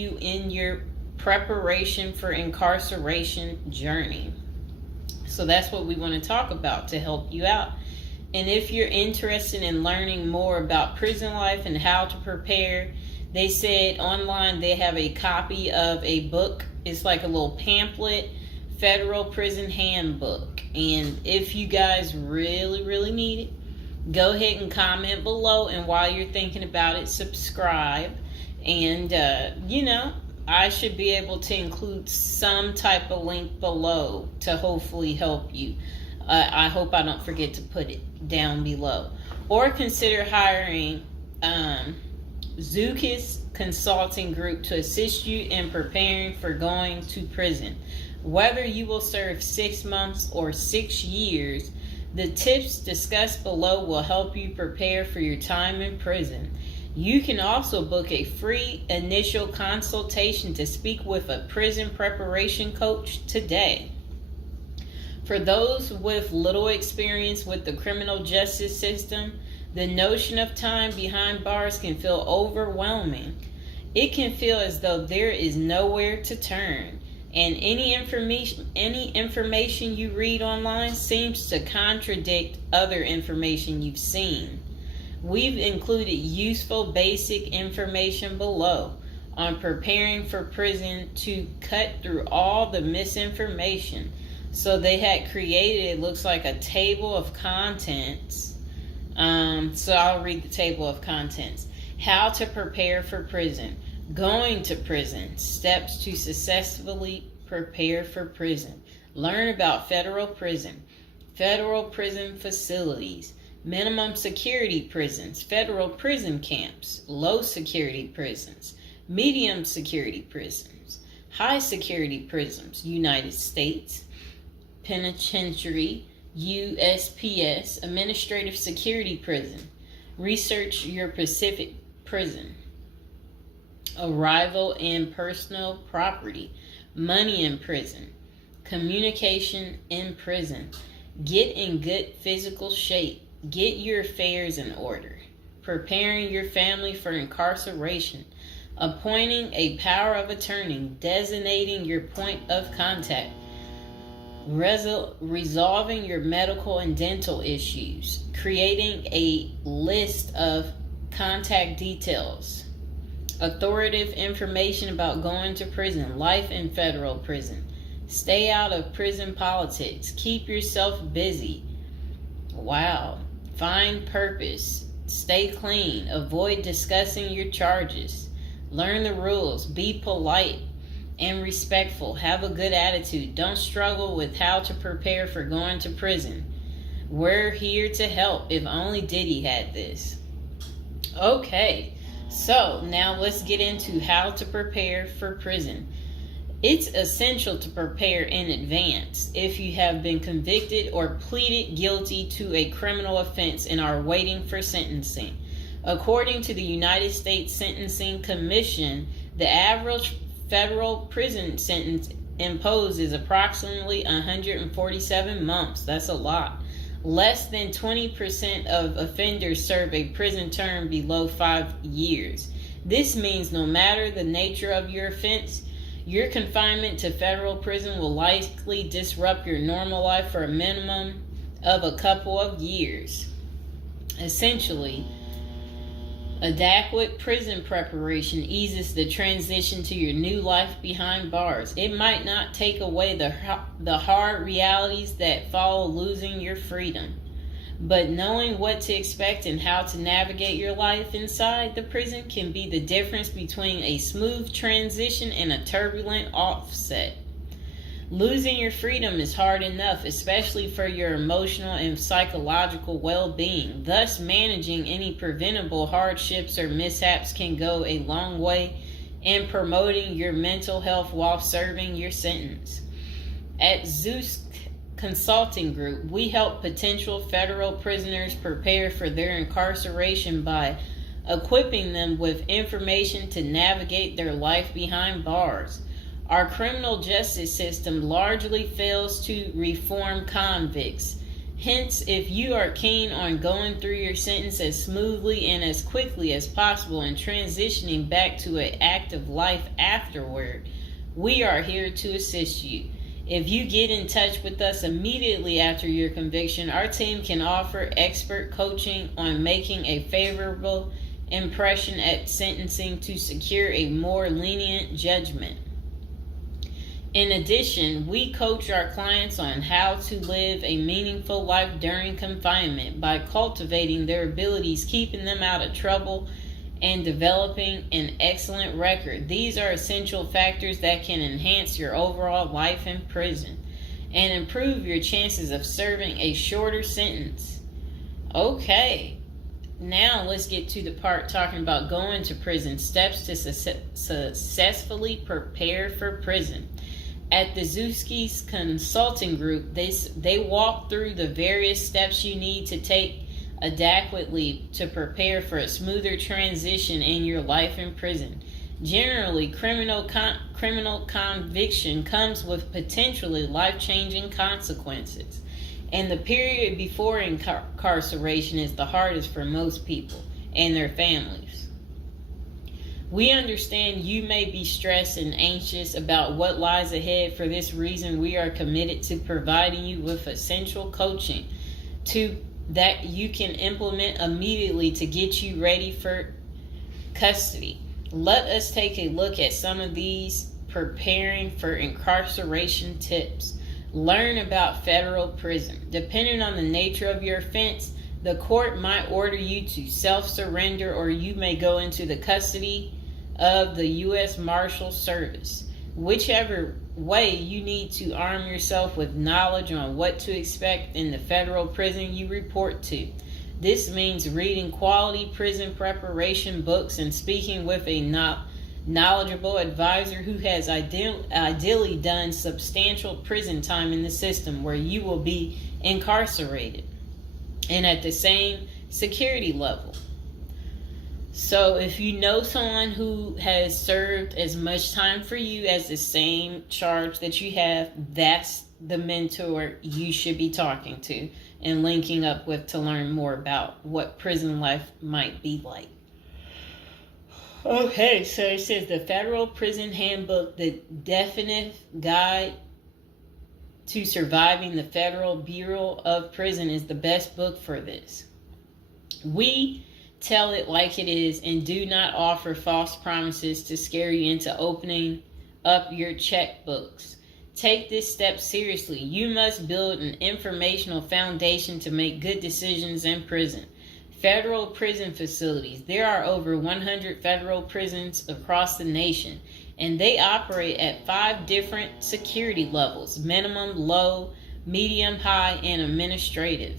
you in your preparation for incarceration journey. So that's what we want to talk about to help you out. And if you're interested in learning more about prison life and how to prepare, they said online they have a copy of a book. It's like a little pamphlet, Federal Prison Handbook. And if you guys really, really need it, go ahead and comment below. And while you're thinking about it, subscribe. And, I should be able to include some type of link below to hopefully help you. I hope I don't forget to put it down below. Or consider hiring Zukis Consulting Group to assist you in preparing for going to prison. Whether you will serve 6 months or 6 years, the tips discussed below will help you prepare for your time in prison. You can also book a free initial consultation to speak with a prison preparation coach today. For those with little experience with the criminal justice system, the notion of time behind bars can feel overwhelming. It can feel as though there is nowhere to turn, and any information you read online seems to contradict other information you've seen. We've included useful basic information below on preparing for prison to cut through all the misinformation. So they had created, it looks like a table of contents. So I'll read the table of contents. How to prepare for prison. Going to prison. Steps to successfully prepare for prison. Learn about federal prison. Federal prison facilities. Minimum security prisons, federal prison camps, low security prisons, medium security prisons, high security prisons, United States Penitentiary, USPS, administrative security prison, research your Pacific prison, arrival and personal property, money in prison, communication in prison, get in good physical shape. Get your affairs in order. Preparing your family for incarceration. Appointing a power of attorney. Designating your point of contact. Resolving your medical and dental issues. Creating a list of contact details. Authoritative information about going to prison. Life in federal prison. Stay out of prison politics. Keep yourself busy. Wow. Find purpose. Stay clean. Avoid discussing your charges. Learn the rules. Be polite and respectful. Have a good attitude. Don't struggle with how to prepare for going to prison. We're here to help. If only Diddy had this. Okay, so now let's get into how to prepare for prison. It's essential to prepare in advance if you have been convicted or pleaded guilty to a criminal offense and are waiting for sentencing. According to the United States Sentencing Commission, the average federal prison sentence imposed is approximately 147 months. That's a lot. Less than 20% of offenders serve a prison term below 5 years. This means no matter the nature of your offense, your confinement to federal prison will likely disrupt your normal life for a minimum of a couple of years. Essentially, adequate prison preparation eases the transition to your new life behind bars. It might not take away the hard realities that follow losing your freedom, but knowing what to expect and how to navigate your life inside the prison can be the difference between a smooth transition and a turbulent offset. Losing your freedom is hard enough, especially for your emotional and psychological well-being. Thus, managing any preventable hardships or mishaps can go a long way in promoting your mental health while serving your sentence. At Zeus Consulting Group, we help potential federal prisoners prepare for their incarceration by equipping them with information to navigate their life behind bars. Our criminal justice system largely fails to reform convicts, Hence, if you are keen on going through your sentence as smoothly and as quickly as possible and transitioning back to an active life afterward, we are here to assist you. If you get in touch with us immediately after your conviction, our team can offer expert coaching on making a favorable impression at sentencing to secure a more lenient judgment. In addition, we coach our clients on how to live a meaningful life during confinement by cultivating their abilities, keeping them out of trouble, and developing an excellent record. These are essential factors that can enhance your overall life in prison and improve your chances of serving a shorter sentence. Okay, now let's get to the part talking about going to prison, steps to successfully prepare for prison. At the Zuski's Consulting Group, they walk through the various steps you need to take adequately to prepare for a smoother transition in your life in prison. Generally, criminal conviction comes with potentially life-changing consequences, and the period before incarceration is the hardest for most people and their families. We understand you may be stressed and anxious about what lies ahead. For this reason, we are committed to providing you with essential coaching that you can implement immediately to get you ready for custody. Let us take a look at some of these preparing for incarceration tips. Learn about federal prison. Depending on the nature of your offense, the court might order you to self-surrender, or you may go into the custody of the U.S. Marshal Service. Whichever way, you need to arm yourself with knowledge on what to expect in the federal prison you report to. This means reading quality prison preparation books and speaking with a knowledgeable advisor who has ideally done substantial prison time in the system where you will be incarcerated and at the same security level. So if you know someone who has served as much time for you as the same charge that you have, that's the mentor you should be talking to and linking up with to learn more about what prison life might be like. Okay, so it says the Federal Prison Handbook, the definitive guide to surviving the Federal Bureau of Prison, is the best book for this. We tell it like it is and do not offer false promises to scare you into opening up your checkbooks. Take this step seriously. You must build an informational foundation to make good decisions in prison. Federal prison facilities. There are over 100 federal prisons across the nation, and they operate at 5 different security levels: minimum, low, medium, high, and administrative.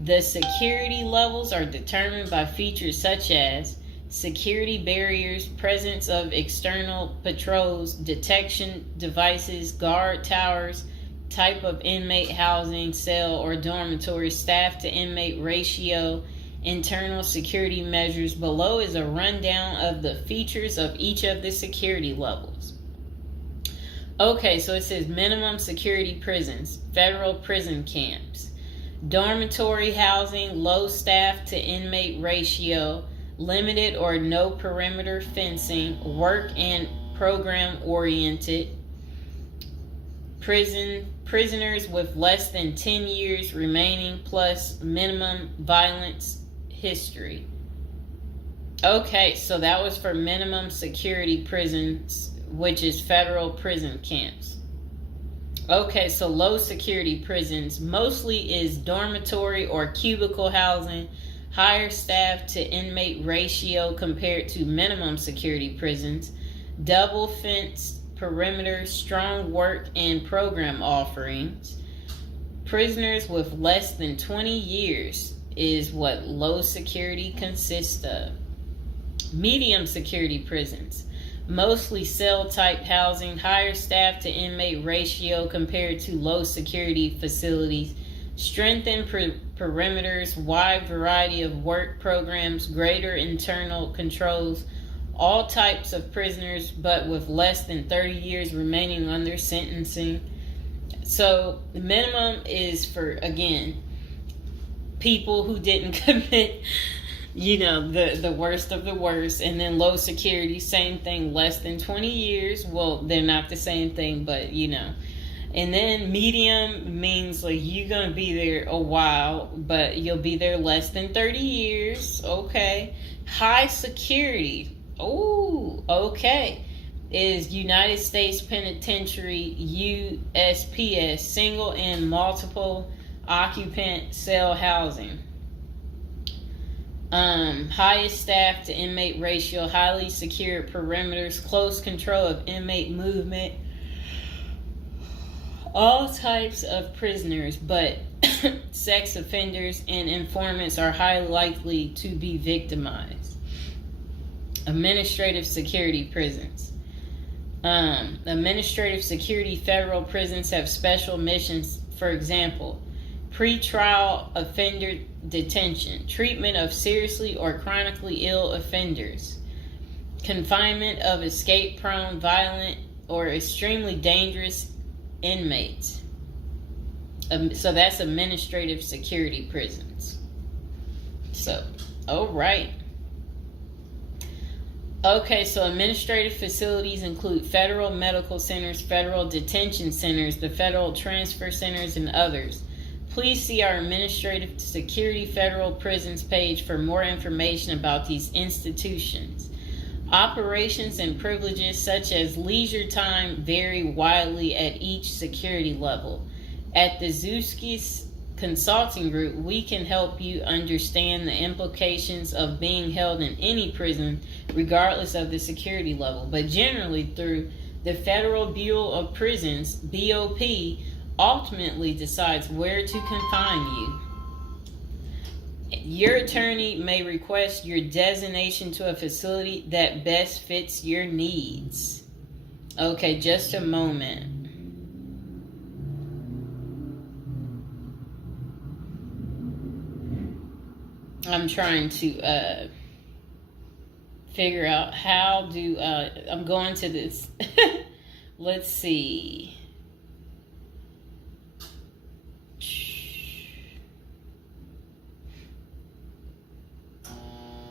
The security levels are determined by features such as security barriers, presence of external patrols, detection devices, guard towers, type of inmate housing, cell or dormitory, staff to inmate ratio, internal security measures. Below is a rundown of the features of each of the security levels. Okay, so it says minimum security prisons, federal prison camps. Dormitory housing, low staff to inmate ratio, limited or no perimeter fencing, work and program oriented. Prisoners with less than 10 years remaining plus minimum violence history. Okay, so that was for minimum security prisons, which is federal prison camps. Okay, so low security prisons mostly is dormitory or cubicle housing, higher staff to inmate ratio compared to minimum security prisons, double fenced perimeter, strong work and program offerings. Prisoners with less than 20 years is what low security consists of. Medium security prisons, mostly cell type housing, higher staff to inmate ratio compared to low security facilities, strengthened perimeters, wide variety of work programs, greater internal controls, all types of prisoners but with less than 30 years remaining on their sentencing. So the minimum is for, again, people who didn't commit, the worst of the worst. And then low security, same thing, less than 20 years. Well, they're not the same thing, but And then medium means like you're going to be there a while, but you'll be there less than 30 years. Okay. High security. Oh, okay. Is United States Penitentiary, USPS, single and multiple occupant cell housing. Highest staff to inmate ratio, highly secure perimeters, close control of inmate movement, all types of prisoners, but sex offenders and informants are highly likely to be victimized. Administrative security prisons. Administrative security federal prisons have special missions. For example, pretrial offender detention, treatment of seriously or chronically ill offenders, confinement of escape-prone, violent, or extremely dangerous inmates. So that's administrative security prisons. So, all right. Okay, so administrative facilities include federal medical centers, federal detention centers, the federal transfer centers, and others. Please see our Administrative Security Federal Prisons page for more information about these institutions. Operations and privileges such as leisure time vary widely at each security level. At the Zuskis Consulting Group, we can help you understand the implications of being held in any prison, regardless of the security level. But generally, through the Federal Bureau of Prisons, BOP, ultimately decides where to confine you. Your attorney may request your designation to a facility that best fits your needs. Okay, just a moment. I'm trying to figure out how do I'm going to this. Let's see.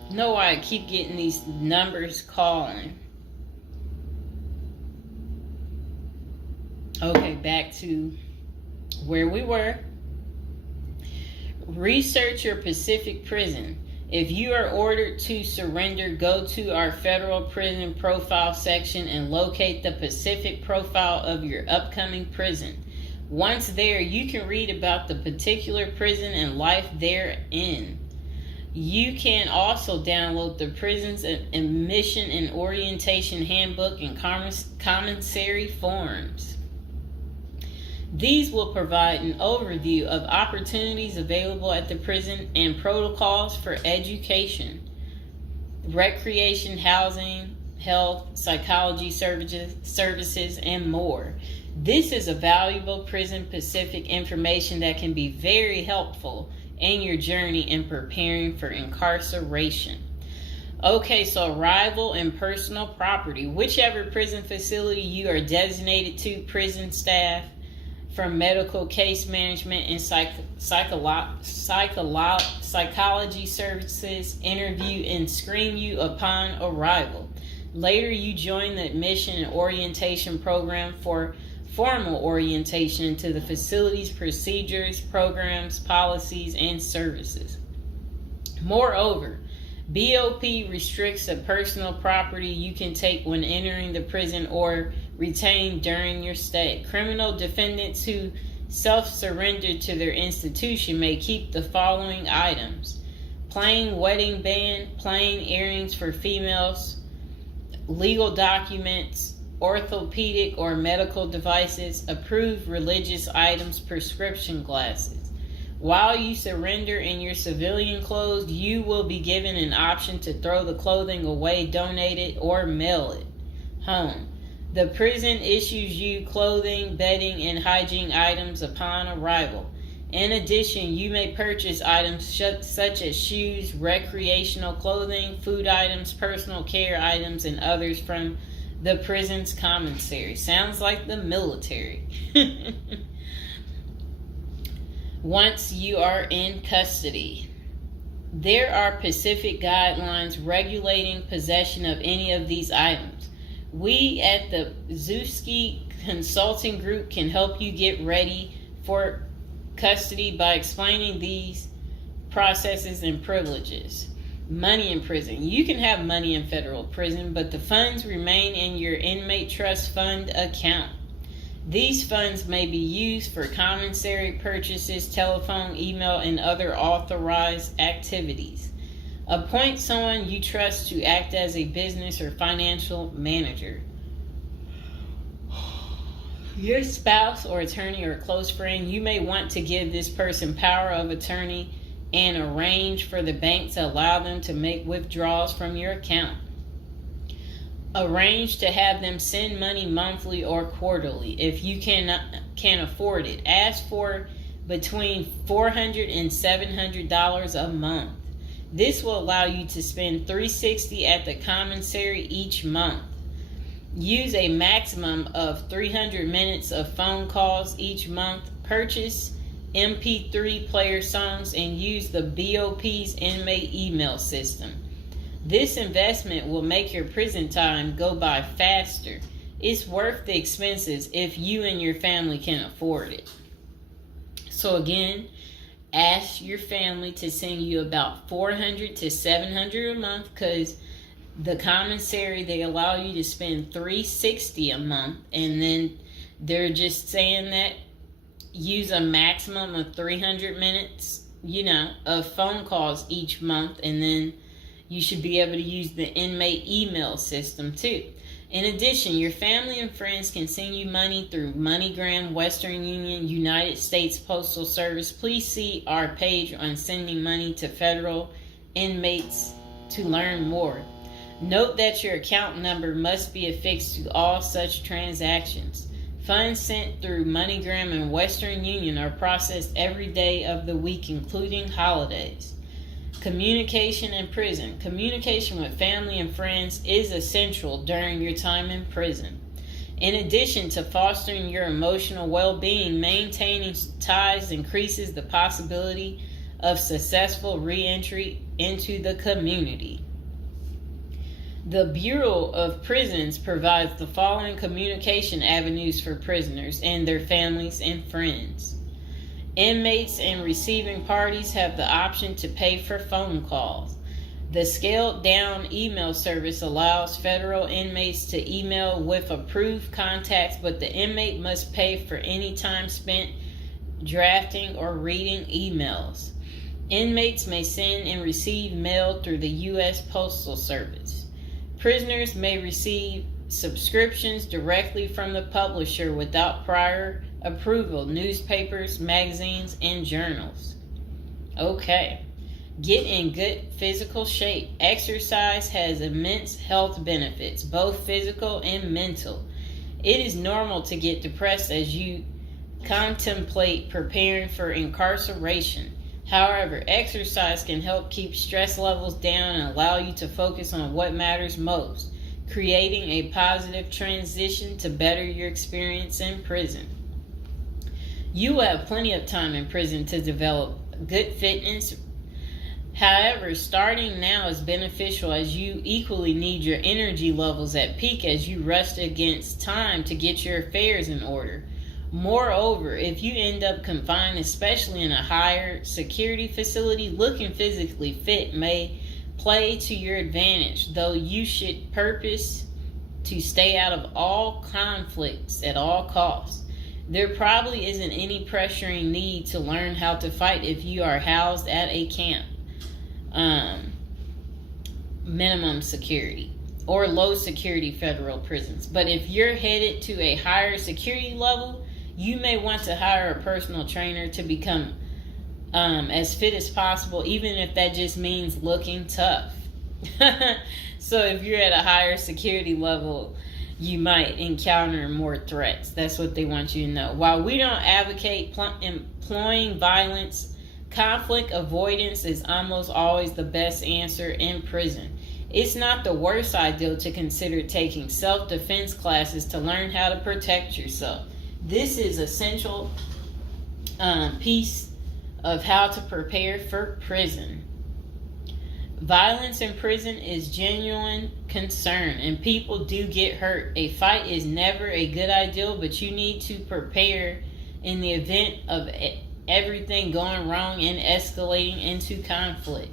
Know why I keep getting these numbers calling. Okay, back to where we were. Research your Pacific prison. If you are ordered to surrender, go to our federal prison profile section and locate the Pacific profile of your upcoming prison. Once there, you can read about the particular prison and life therein. You can also download the prison's admission and orientation handbook and commissary forms. These will provide an overview of opportunities available at the prison and protocols for education, recreation, housing, health, psychology services, and more. This is a valuable Prison Pacific information that can be very helpful in your journey in preparing for incarceration. Okay, so arrival and personal property. Whichever prison facility you are designated to, prison staff from medical case management and psychology services interview and screen you upon arrival. Later, you join the admission and orientation program for formal orientation into the facility's procedures, programs, policies, and services. Moreover, BOP restricts the personal property you can take when entering the prison or retain during your stay. Criminal defendants who self-surrender to their institution may keep the following items: plain wedding band, plain earrings for females, legal documents, orthopedic or medical devices, approved religious items, prescription glasses. While you surrender in your civilian clothes, you will be given an option to throw the clothing away, donate it, or mail it home. The prison issues you clothing, bedding, and hygiene items upon arrival. In addition, you may purchase items such as shoes, recreational clothing, food items, personal care items, and others from the prison's commissary. Sounds like the military. once you are in custody. There are specific guidelines regulating possession of any of these items. We at the Zuski Consulting Group can help you get ready for custody by explaining these processes and privileges. Money in prison. You can have money in federal prison, but the funds remain in your inmate trust fund account. These funds may be used for commissary purchases, telephone, email, and other authorized activities. Appoint someone you trust to act as a business or financial manager. Your spouse or attorney or close friend, you may want to give this person power of attorney and arrange for the bank to allow them to make withdrawals from your account. Arrange to have them send money monthly or quarterly if you can afford it. Ask for between $400 and $700 a month. This will allow you to spend $360 at the commissary each month. Use a maximum of 300 minutes of phone calls each month. Purchase MP3 player songs and use the BOP's inmate email system. This investment will make your prison time go by faster. It's worth the expenses if you and your family can afford it. So again, ask your family to send you about $400 to $700 a month, because the commissary, they allow you to spend $360 a month, and then they're just saying that use a maximum of 300 minutes, of phone calls each month, and then you should be able to use the inmate email system too. In addition, your family and friends can send you money through MoneyGram, Western Union, United States Postal Service. Please see our page on sending money to federal inmates to learn more. Note that your account number must be affixed to all such transactions. Funds sent through MoneyGram and Western Union are processed every day of the week, including holidays. Communication in prison. Communication with family and friends is essential during your time in prison. In addition to fostering your emotional well-being, maintaining ties increases the possibility of successful re-entry into the community. The Bureau of Prisons provides the following communication avenues for prisoners and their families and friends. Inmates and receiving parties have the option to pay for phone calls. The scaled-down email service allows federal inmates to email with approved contacts, but the inmate must pay for any time spent drafting or reading emails. Inmates may send and receive mail through the U.S. Postal Service. Prisoners may receive subscriptions directly from the publisher without prior approval, newspapers, magazines, and journals. Okay. Get in good physical shape. Exercise has immense health benefits, both physical and mental. It is normal to get depressed as you contemplate preparing for incarceration. However, exercise can help keep stress levels down and allow you to focus on what matters most, creating a positive transition to better your experience in prison. You will have plenty of time in prison to develop good fitness. However, starting now is beneficial as you equally need your energy levels at peak as you rush against time to get your affairs in order. Moreover, if you end up confined, especially in a higher security facility, looking physically fit may play to your advantage, though you should purpose to stay out of all conflicts at all costs. There probably isn't any pressuring need to learn how to fight if you are housed at a camp, minimum security, or low security federal prisons. But if you're headed to a higher security level, you may want to hire a personal trainer to become as fit as possible, even if that just means looking tough. So if you're at a higher security level, you might encounter more threats. That's what they want you to know. While we don't advocate employing violence, conflict avoidance is almost always the best answer in prison. It's not the worst idea to consider taking self-defense classes to learn how to protect yourself. This is essential piece of how to prepare for prison. Violence in prison is genuine concern, and people do get hurt. A fight is never a good idea, but you need to prepare in the event of everything going wrong and escalating into conflict.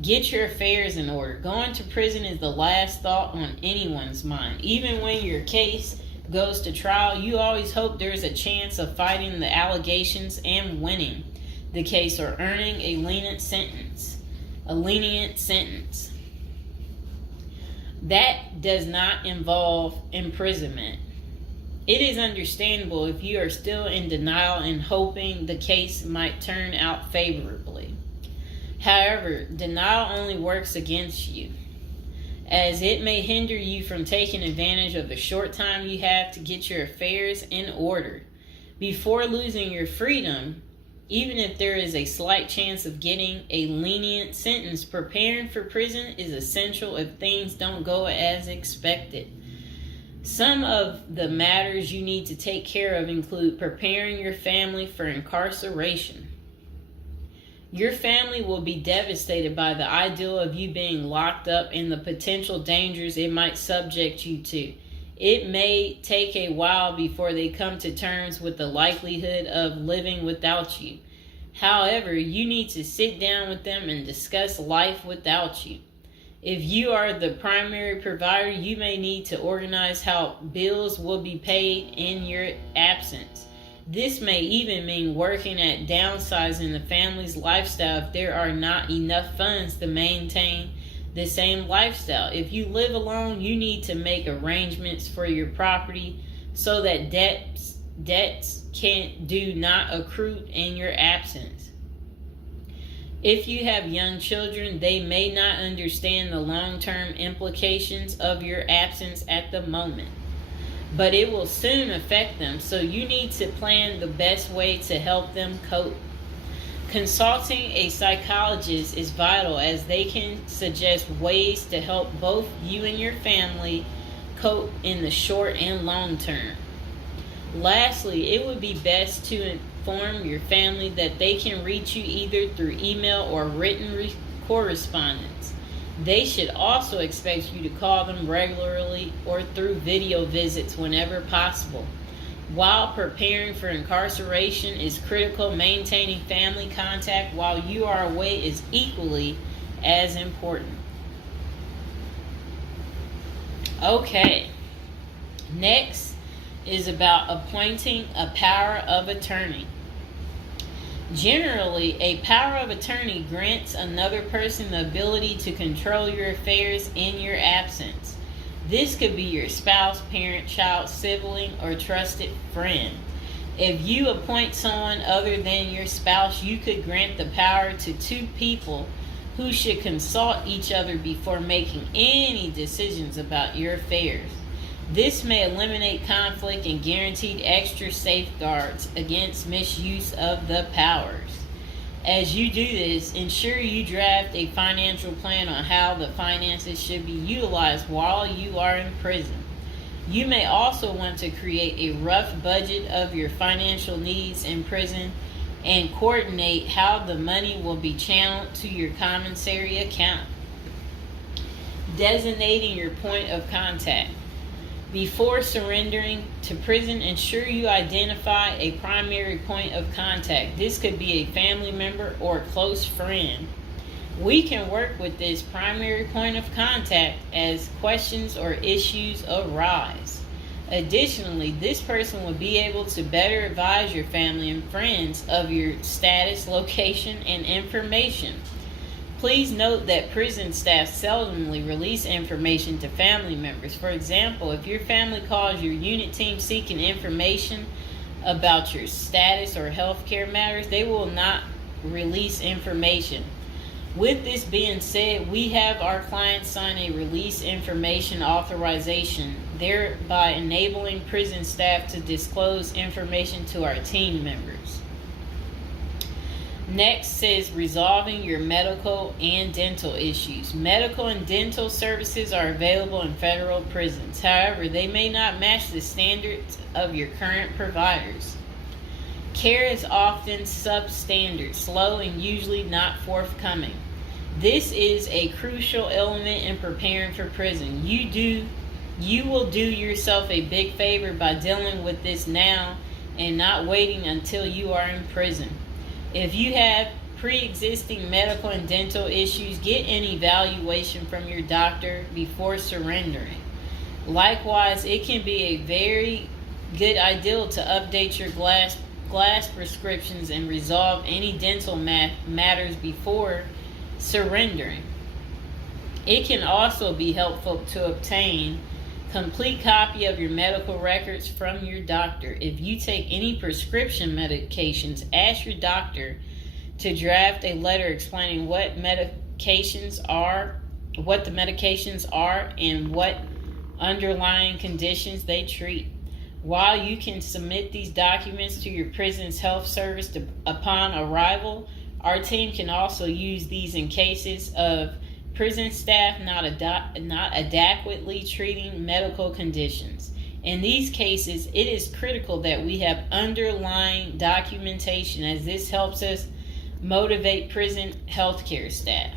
Get your affairs in order. Going to prison is the last thought on anyone's mind. Even when your case goes to trial, you always hope there's a chance of fighting the allegations and winning the case or earning a lenient sentence. That does not involve imprisonment. It is understandable if you are still in denial and hoping the case might turn out favorably. However, denial only works against you, as it may hinder you from taking advantage of the short time you have to get your affairs in order. Before losing your freedom, even if there is a slight chance of getting a lenient sentence, preparing for prison is essential if things don't go as expected. Some of the matters you need to take care of include preparing your family for incarceration. Your family will be devastated by the idea of you being locked up and the potential dangers it might subject you to. It may take a while before they come to terms with the likelihood of living without you. However, you need to sit down with them and discuss life without you. If you are the primary provider, you may need to organize how bills will be paid in your absence. This may even mean working at downsizing the family's lifestyle if there are not enough funds to maintain the same lifestyle. If you live alone, you need to make arrangements for your property so that debts do not accrue in your absence. If you have young children, they may not understand the long-term implications of your absence at the moment, but it will soon affect them, so you need to plan the best way to help them cope. Consulting a psychologist is vital, as they can suggest ways to help both you and your family cope in the short and long term. Lastly, it would be best to inform your family that they can reach you either through email or written correspondence. They should also expect you to call them regularly or through video visits whenever possible. While preparing for incarceration is critical, maintaining family contact while you are away is equally as important. Okay, next is about appointing a power of attorney. Generally, a power of attorney grants another person the ability to control your affairs in your absence. This could be your spouse, parent, child, sibling, or trusted friend. If you appoint someone other than your spouse, you could grant the power to two people who should consult each other before making any decisions about your affairs. This may eliminate conflict and guarantee extra safeguards against misuse of the powers. As you do this, ensure you draft a financial plan on how the finances should be utilized while you are in prison. You may also want to create a rough budget of your financial needs in prison and coordinate how the money will be channeled to your commissary account. Designating your point of contact. Before surrendering to prison, ensure you identify a primary point of contact. This could be a family member or a close friend. We can work with this primary point of contact as questions or issues arise. Additionally, this person will be able to better advise your family and friends of your status, location, and information. Please note that prison staff seldomly release information to family members. For example, if your family calls your unit team seeking information about your status or healthcare matters, they will not release information. With this being said, we have our clients sign a release information authorization, thereby enabling prison staff to disclose information to our team members. Next says resolving your medical and dental issues. Medical and dental services are available in federal prisons. However, they may not match the standards of your current providers. Care is often substandard, slow, and usually not forthcoming. This is a crucial element in preparing for prison. You will do yourself a big favor by dealing with this now and not waiting until you are in prison. If you have pre-existing medical and dental issues, get an evaluation from your doctor before surrendering. Likewise, it can be a very good idea to update your glass prescriptions and resolve any dental matters before surrendering. It can also be helpful to obtain complete copy of your medical records from your doctor. If you take any prescription medications, ask your doctor to draft a letter explaining what the medications are, and what underlying conditions they treat. While you can submit these documents to your prison's health service upon arrival, our team can also use these in cases of prison staff not adequately treating medical conditions. In these cases, it is critical that we have underlying documentation, as this helps us motivate prison healthcare staff.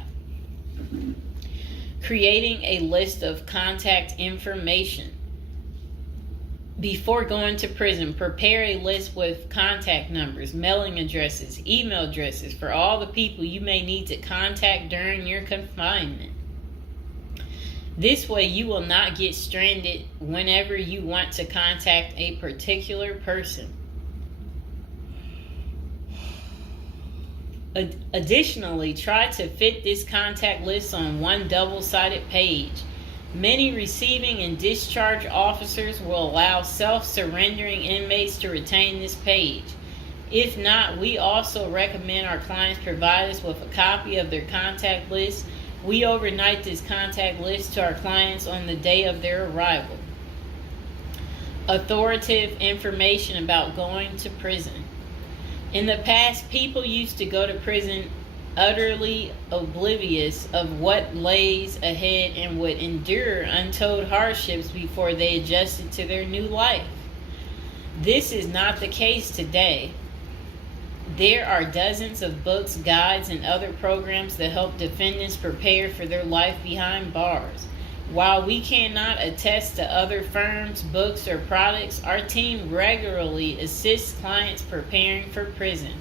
Creating a list of contact information. Before going to prison, prepare a list with contact numbers, mailing addresses, email addresses for all the people you may need to contact during your confinement. This way, you will not get stranded whenever you want to contact a particular person. Additionally, try to fit this contact list on one double-sided page. Many receiving and discharge officers will allow self-surrendering inmates to retain this page. If not, we also recommend our clients provide us with a copy of their contact list. We overnight this contact list to our clients on the day of their arrival. Authoritative information about going to prison. In the past, people used to go to prison utterly oblivious of what lays ahead and would endure untold hardships before they adjusted to their new life. This is not the case today. There are dozens of books, guides, and other programs that help defendants prepare for their life behind bars. While we cannot attest to other firms, books, or products, our team regularly assists clients preparing for prison.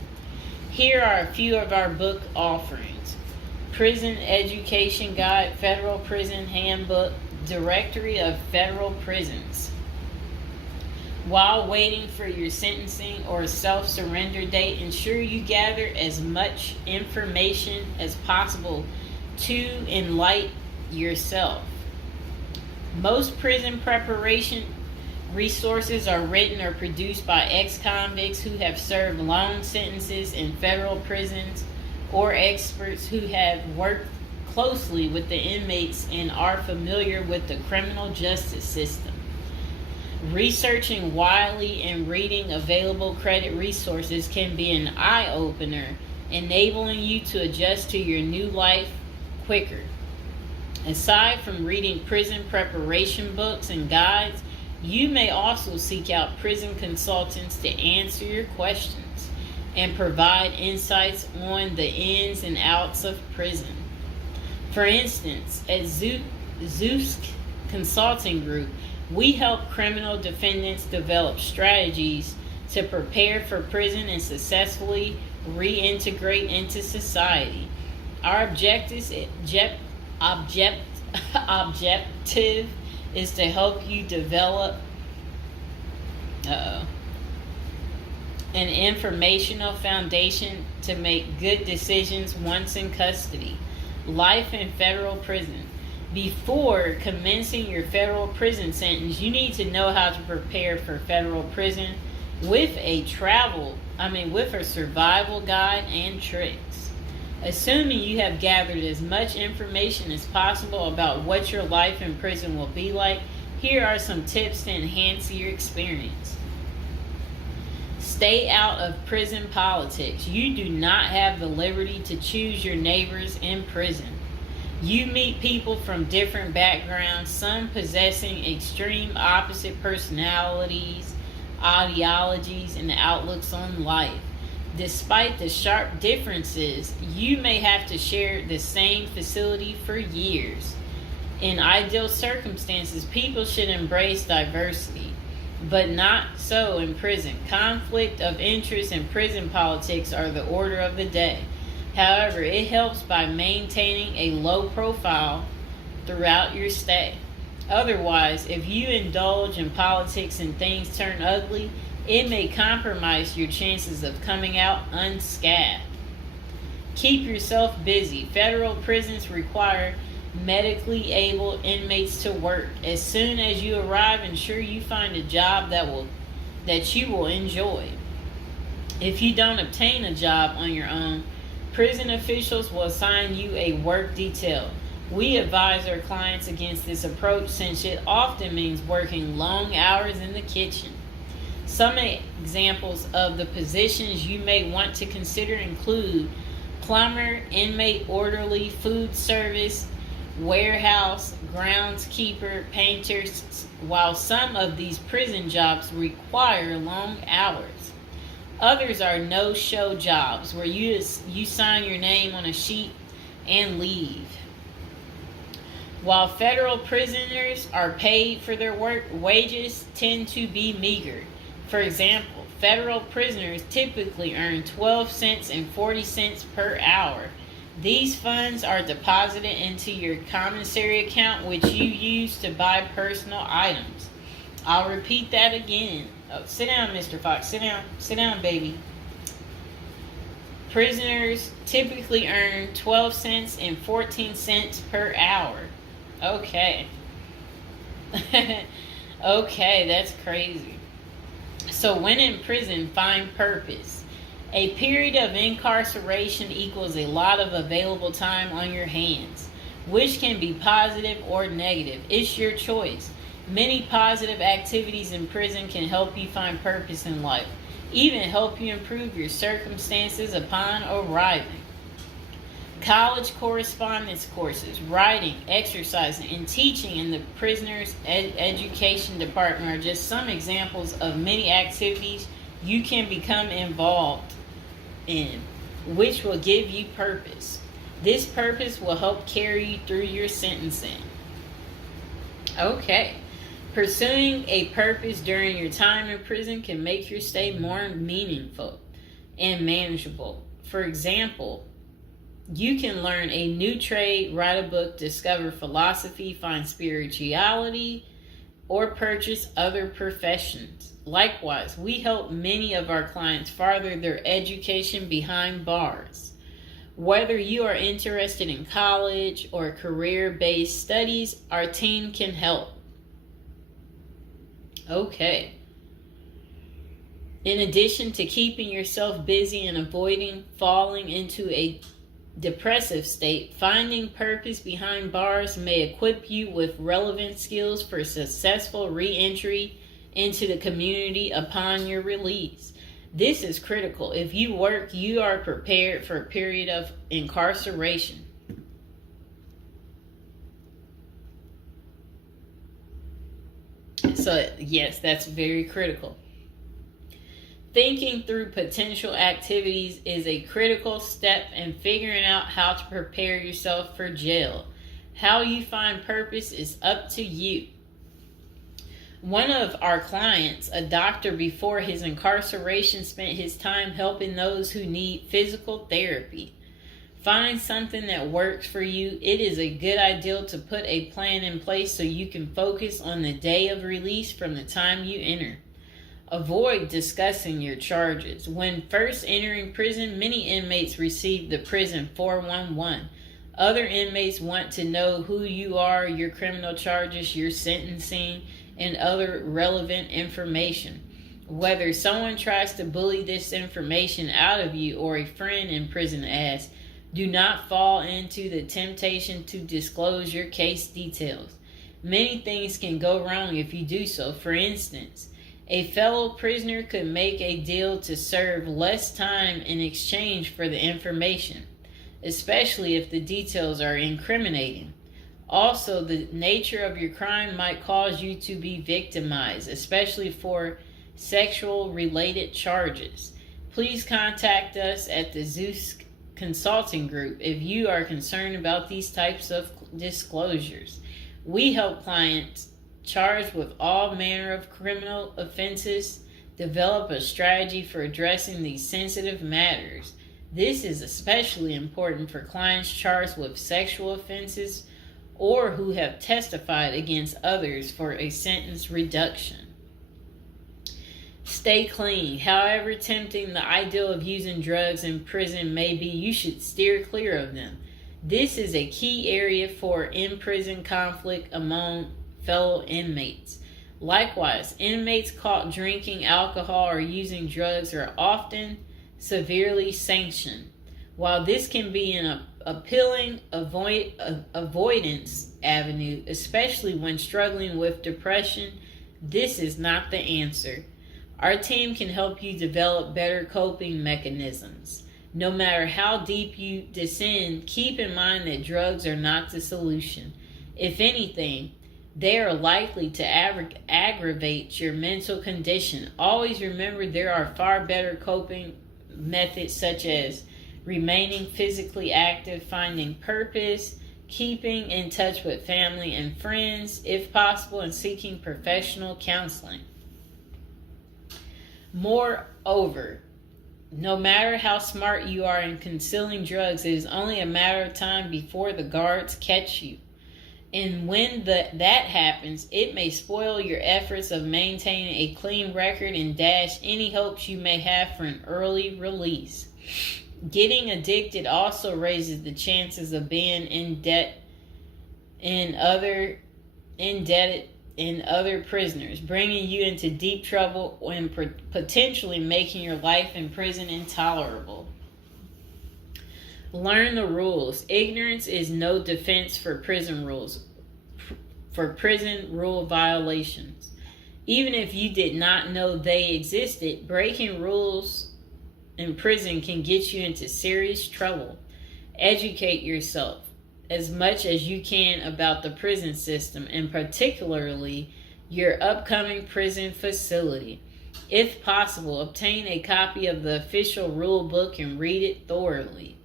Here are a few of our book offerings: Prison Education Guide, Federal Prison Handbook, Directory of Federal Prisons. While waiting for your sentencing or self-surrender date, ensure you gather as much information as possible to enlighten yourself. Most prison preparation resources are written or produced by ex-convicts who have served long sentences in federal prisons, or experts who have worked closely with the inmates and are familiar with the criminal justice system. Researching widely and reading available credit resources can be an eye-opener, enabling you to adjust to your new life quicker. Aside from reading prison preparation books and guides, you may also seek out prison consultants to answer your questions and provide insights on the ins and outs of prison. For instance, at Zeus Consulting Group, we help criminal defendants develop strategies to prepare for prison and successfully reintegrate into society. Our objective is to help you develop an informational foundation to make good decisions once in custody. Life in federal prison. Before commencing your federal prison sentence, you need to know how to prepare for federal prison with a survival guide and tricks. Assuming you have gathered as much information as possible about what your life in prison will be like, here are some tips to enhance your experience. Stay out of prison politics. You do not have the liberty to choose your neighbors in prison. You meet people from different backgrounds, some possessing extreme opposite personalities, ideologies, and outlooks on life. Despite the sharp differences, you may have to share the same facility for years. In ideal circumstances, people should embrace diversity, but not so in prison. Conflict of interest and prison politics are the order of the day. However, it helps by maintaining a low profile throughout your stay. Otherwise, if you indulge in politics and things turn ugly, it may compromise your chances of coming out unscathed. Keep yourself busy. Federal prisons require medically able inmates to work. As soon as you arrive, ensure you find a job that you will enjoy. If you don't obtain a job on your own, prison officials will assign you a work detail. We advise our clients against this approach since it often means working long hours in the kitchen. Some examples of the positions you may want to consider include plumber, inmate orderly, food service, warehouse, groundskeeper, painters. While some of these prison jobs require long hours, others are no-show jobs where you sign your name on a sheet and leave. While federal prisoners are paid for their work, wages tend to be meager. For example, federal prisoners typically earn 12 cents and 40 cents per hour. These funds are deposited into your commissary account, which you use to buy personal items. I'll repeat that again. Oh, sit down, Mr. Fox. Sit down. Sit down, baby. Prisoners typically earn 12 cents and 14 cents per hour. Okay. Okay, that's crazy. So when in prison, find purpose. A period of incarceration equals a lot of available time on your hands, which can be positive or negative. It's your choice. Many positive activities in prison can help you find purpose in life, even help you improve your circumstances upon arriving. College correspondence courses, writing, exercising, and teaching in the prisoner's education department are just some examples of many activities you can become involved in, which will give you purpose. This purpose will help carry you through your sentencing. Okay. Pursuing a purpose during your time in prison can make your stay more meaningful and manageable. For example, you can learn a new trade, write a book, discover philosophy, find spirituality, or purchase other professions. Likewise, we help many of our clients further their education behind bars. Whether you are interested in college or career-based studies, our team can help. Okay. In addition to keeping yourself busy and avoiding falling into a depressive state, finding purpose behind bars may equip you with relevant skills for successful re-entry into the community upon your release. This is critical. If you work, you are prepared for a period of incarceration. So, yes, that's very critical. Thinking through potential activities is a critical step in figuring out how to prepare yourself for jail. How you find purpose is up to you. One of our clients, a doctor before his incarceration, spent his time helping those who need physical therapy. Find something that works for you. It is a good idea to put a plan in place so you can focus on the day of release from the time you enter. Avoid discussing your charges. When first entering prison, many inmates receive the prison 411. Other inmates want to know who you are, your criminal charges, your sentencing, and other relevant information. Whether someone tries to bully this information out of you or a friend in prison asks, do not fall into the temptation to disclose your case details. Many things can go wrong if you do so. For instance, a fellow prisoner could make a deal to serve less time in exchange for the information, especially if the details are incriminating. Also, the nature of your crime might cause you to be victimized, especially for sexual related charges. Please contact us at the Zeus Consulting Group if you are concerned about these types of disclosures. We help clients charged with all manner of criminal offenses develop a strategy for addressing these sensitive matters. This is especially important for clients charged with sexual offenses or who have testified against others for a sentence reduction. Stay clean. However tempting the ideal of using drugs in prison may be, you should steer clear of them. This is a key area for in-prison conflict among fellow inmates. Likewise, inmates caught drinking alcohol or using drugs are often severely sanctioned. While this can be an appealing avoidance avenue, especially when struggling with depression, this is not the answer. Our team can help you develop better coping mechanisms. No matter how deep you descend, keep in mind that drugs are not the solution. If anything, they are likely to aggravate your mental condition. Always remember there are far better coping methods such as remaining physically active, finding purpose, keeping in touch with family and friends, if possible, and seeking professional counseling. Moreover, no matter how smart you are in concealing drugs, it is only a matter of time before the guards catch you. And when that happens, it may spoil your efforts of maintaining a clean record and dash any hopes you may have for an early release. Getting addicted also raises the chances of being indebted in other prisoners, bringing you into deep trouble and potentially making your life in prison intolerable. Learn the rules. Ignorance is no defense for prison rules, for prison rule violations. Even if you did not know they existed, breaking rules in prison can get you into serious trouble. Educate yourself as much as you can about the prison system, and particularly your upcoming prison facility. If possible, obtain a copy of the official rule book and read it thoroughly.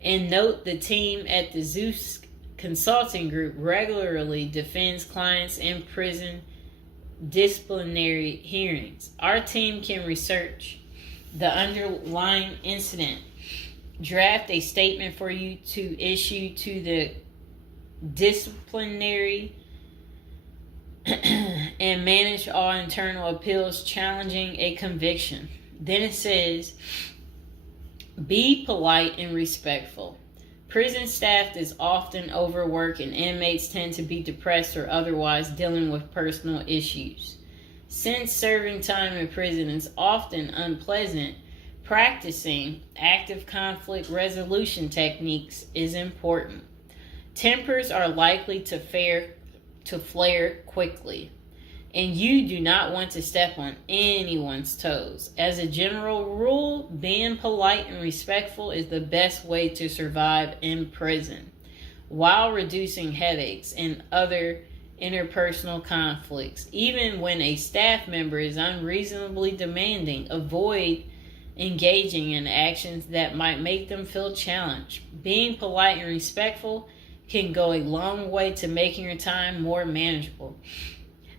And note, the team at the Zeus Consulting Group regularly defends clients in prison disciplinary hearings. Our team can research the underlying incident, draft a statement for you to issue to the disciplinary and manage all internal appeals challenging a conviction. Then it says, be polite and respectful. Prison staff is often overworked and inmates tend to be depressed or otherwise dealing with personal issues. Since serving time in prison is often unpleasant, practicing active conflict resolution techniques is important. Tempers are likely to flare quickly, and you do not want to step on anyone's toes. As a general rule, being polite and respectful is the best way to survive in prison, while reducing headaches and other interpersonal conflicts. Even when a staff member is unreasonably demanding, avoid engaging in actions that might make them feel challenged. Being polite and respectful can go a long way to making your time more manageable.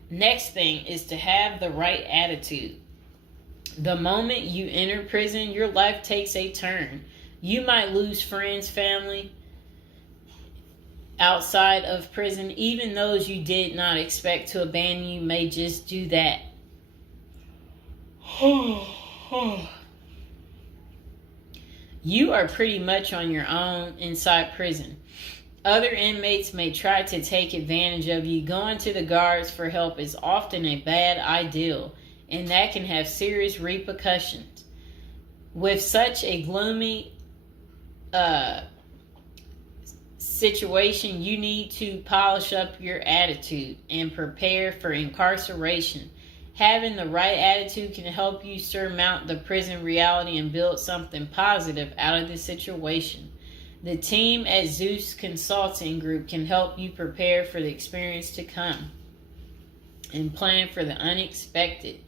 Next thing is to have the right attitude. The moment you enter prison, your life takes a turn. You might lose friends, family outside of prison. Even those you did not expect to abandon you may just do that. You are pretty much on your own inside prison. Other inmates may try to take advantage of you. Going to the guards for help is often a bad idea, and that can have serious repercussions. With such a gloomy situation, you need to polish up your attitude and prepare for incarceration. Having the right attitude can help you surmount the prison reality and build something positive out of the situation. The team at Zeus Consulting Group can help you prepare for the experience to come and plan for the unexpected.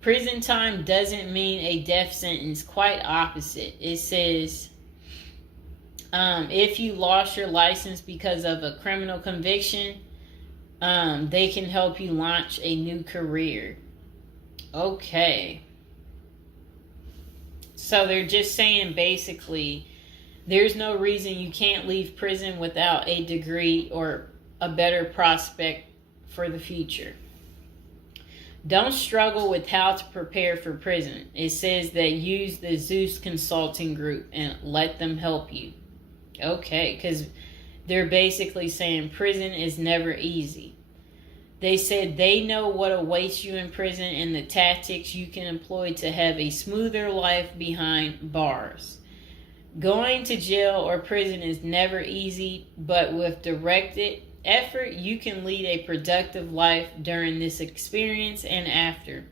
Prison time doesn't mean a death sentence. Quite opposite. It says if you lost your license because of a criminal conviction, they can help you launch a new career. Okay. So they're just saying basically there's no reason you can't leave prison without a degree or a better prospect for the future. Don't struggle with how to prepare for prison. It says that use the Zeus Consulting Group and let them help you. Okay, because they're basically saying prison is never easy. They said they know what awaits you in prison and the tactics you can employ to have a smoother life behind bars. Going to jail or prison is never easy, but with directed effort, you can lead a productive life during this experience and after.